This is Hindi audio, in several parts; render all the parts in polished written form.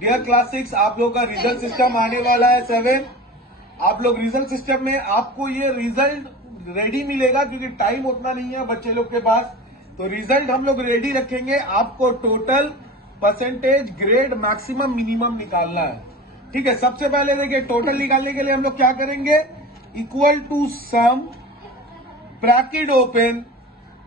डियर क्लास 6, आप लोग का रिजल्ट सिस्टम आने वाला है 7। आप लोग रिजल्ट सिस्टम में आपको ये रिजल्ट रेडी मिलेगा क्योंकि टाइम उतना नहीं है बच्चे लोग के पास। तो रिजल्ट हम लोग रेडी रखेंगे। आपको total, percentage, grade, maximum, minimum निकालना है। ठीक है, सबसे पहले देखिए टोटल निकालने के लिए हम लोग क्या करेंगे, equal to sum, bracket open,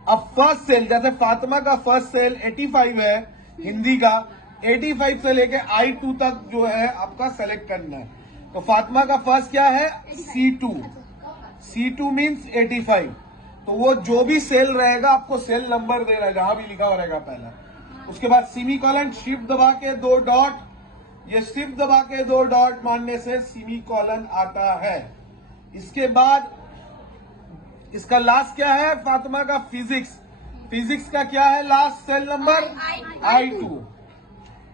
अब फर्स्ट सेल, जैसे फातिमा का फर्स्ट सेल 85 है हिंदी का, 85 से लेके I2 तक जो है आपका सेलेक्ट करना है। तो फातिमा का फर्स्ट क्या है, C2। C2 means 85। तो वो जो भी सेल रहेगा आपको सेल नंबर दे रहा है जहां भी लिखा हुआ रहेगा पहला। उसके बाद सेमीकोलन, शिफ्ट दबा के 2 डॉट, ये शिफ्ट दबा के 2 डॉट मारने से सेमीकोलन आता है। इसके बाद इसका लास्ट क्या है, फातिमा का फिजिक्स, फिजिक्स का क्या है लास्ट सेल नंबर, I2।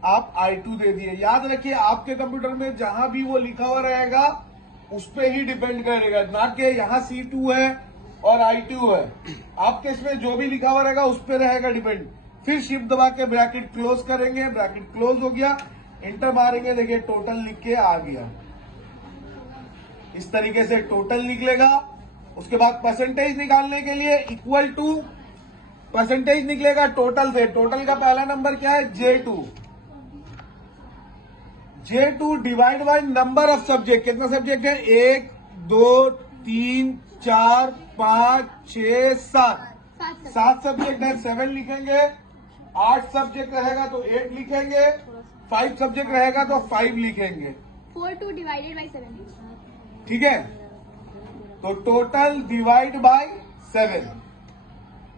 आप I2 दे दिए। याद रखिए आपके कंप्यूटर में जहां भी वो लिखा हुआ रहेगा उस पे ही डिपेंड करेगा, ना कि यहाँ C2 है और I2 है। आपके इसमें जो भी लिखा हुआ रहेगा उस पे रहेगा डिपेंड। फिर शिफ्ट दबा के ब्रैकेट क्लोज करेंगे, ब्रैकेट क्लोज हो गया, इंटर मारेंगे, देखिए टोटल लिख के आ गया। इस तरीके से टोटल निकलेगा। उसके बाद परसेंटेज निकालने के लिए इक्वल टू, परसेंटेज निकलेगा टोटल से। टोटल का पहला नंबर क्या है, J2। J2 divide by number of subject. कितना सब्जेक्ट है, 1 2 3 4 5 6 7, 7 सब्जेक्ट है, 7 लिखेंगे। 8 सब्जेक्ट रहेगा तो 8 लिखेंगे, 5 सब्जेक्ट रहेगा तो 5 लिखेंगे। 42 डिवाइडेड बाय 7। ठीक है, तो टोटल डिवाइड बाय 7,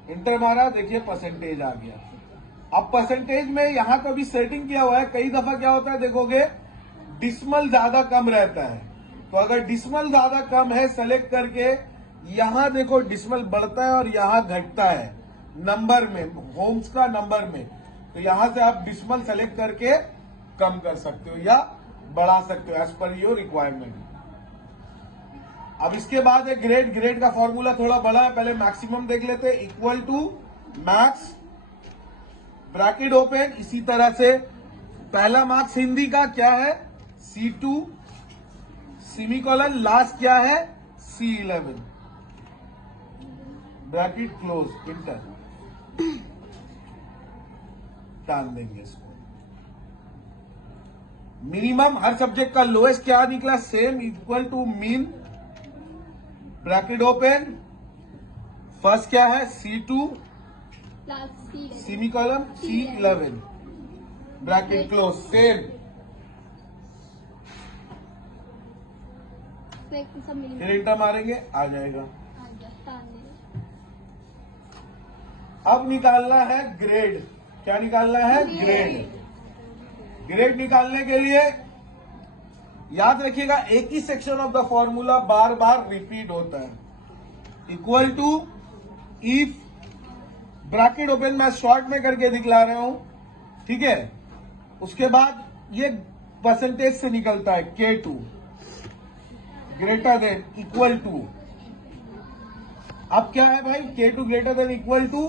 इंटर मारा, देखिए परसेंटेज आ गया। अब परसेंटेज में यहां तो अभी सेटिंग किया हुआ है। कई दफा क्या होता है देखोगे, डिसमल ज्यादा कम रहता है। तो अगर डिसमल ज्यादा कम है सेलेक्ट करके, यहां देखो डिसमल बढ़ता है और यहां घटता है नंबर में, होम्स का नंबर में। तो यहां से आप डिसमल सेलेक्ट करके कम कर सकते हो या बढ़ा सकते हो एज पर योर रिक्वायरमेंट। अब इसके बाद एक ग्रेड, ग्रेड का फॉर्मूला थोड़ा बड़ा है, पहले मैक्सिमम देख लेते हैं। Equal to max, bracket open, इसी तरह से पहला मार्क्स हिंदी का क्या है, C2, सेमीकोलन, लास्ट क्या है, C11, ब्रैकेट क्लोज, इंटर, टान देंगे इसको। मिनिमम हर सब्जेक्ट का लोएस्ट क्या निकला, same, equal to mean, bracket open, first क्या है, C2, semicolon, C11, bracket close, same, फिर इंटर मारेंगे, आ जाएगा। अब निकालना है ग्रेड। क्या निकालना है, ग्रेड। ग्रेड निकालने के लिए याद रखिएगा एक ही सेक्शन ऑफ द फॉर्मूला बार बार रिपीट होता है। Equal to if, bracket open मैं शॉर्ट में करके दिखला रहा हूं, ठीक है। उसके बाद ये परसेंटेज से निकलता है, K2 greater than equal to. अब क्या है भाई, K2 greater than equal to,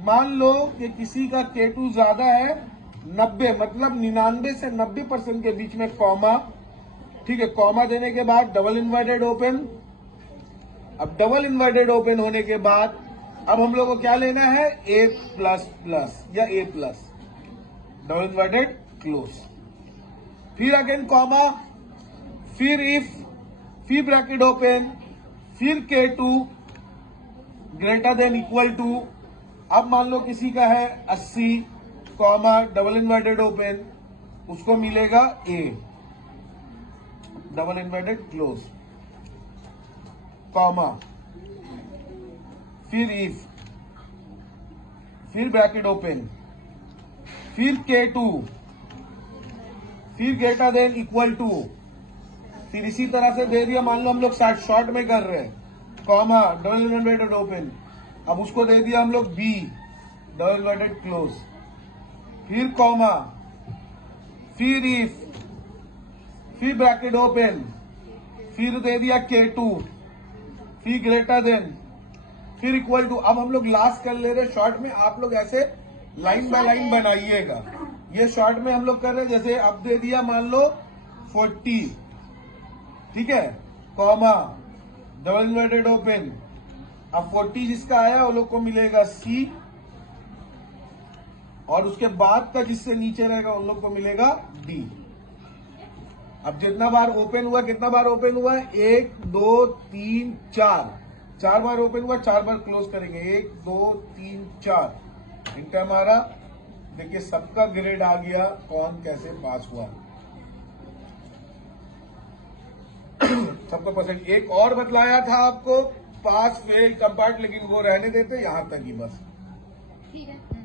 मान लो कि किसी का K2 ज्यादा है 90, मतलब 99 से 90% के बीच में, कॉमा, ठीक है। कॉमा देने के बाद डबल इन्वर्टेड ओपन। अब डबल इन्वर्टेड ओपन होने के बाद अब हम लोग को क्या लेना है, A++ या A+, डबल इन्वर्टेड क्लोज, फिर अगेन कॉमा, फिर इफ, फिर ब्रैकेट ओपन, फिर K2 greater than equal to. अब मान लो किसी का है 80, कॉमा, डबल इन्वर्टेड ओपन, उसको मिलेगा A, double inverted close, comma, फिर इफ, फिर ब्रैकेट ओपन, फिर K2, फिर ग्रेटर देन इक्वल टू, फिर इसी तरह से दे दिया। मान लो हम लोग शॉर्ट में कर रहे हैं, कॉमा, डबल इन्वर्टेड ओपन, अब उसको दे दिया हम लोग B, डबल इन्वर्टेड क्लोज, फिर कॉमा, फिर इफ, फिर ब्रैकेट ओपन, फिर दे दिया K2, फिर ग्रेटर देन, फिर इक्वल टू। अब हम लोग लास्ट कर ले रहे शॉर्ट में, आप लोग ऐसे लाइन बाय लाइन बनाइएगा। ये शॉर्ट में हम लोग कर रहे हैं, जैसे अब दे दिया मान लो 40, ठीक है, कॉमा डबल इन्वर्टेड ओपन। अब 40 जिसका आया वो लोग को मिलेगा सी, और उसके बाद का जिससे नीचे रहेगा उन लोग को मिलेगा डी। अब जितना बार ओपन हुआ, कितना बार ओपन हुआ है, 1 2 3 4 बार ओपन हुआ, 4 बार क्लोज करेंगे, 1 2 3 4 इनका हमारा। देखिए सबका ग्रेड आ गया, कौन कैसे पास हुआ सबका परसेंट। एक और बतलाया था आपको, पास फेल कंपार्ट, लेकिन वो रहने देते यहां तक ही बस। ठीक है।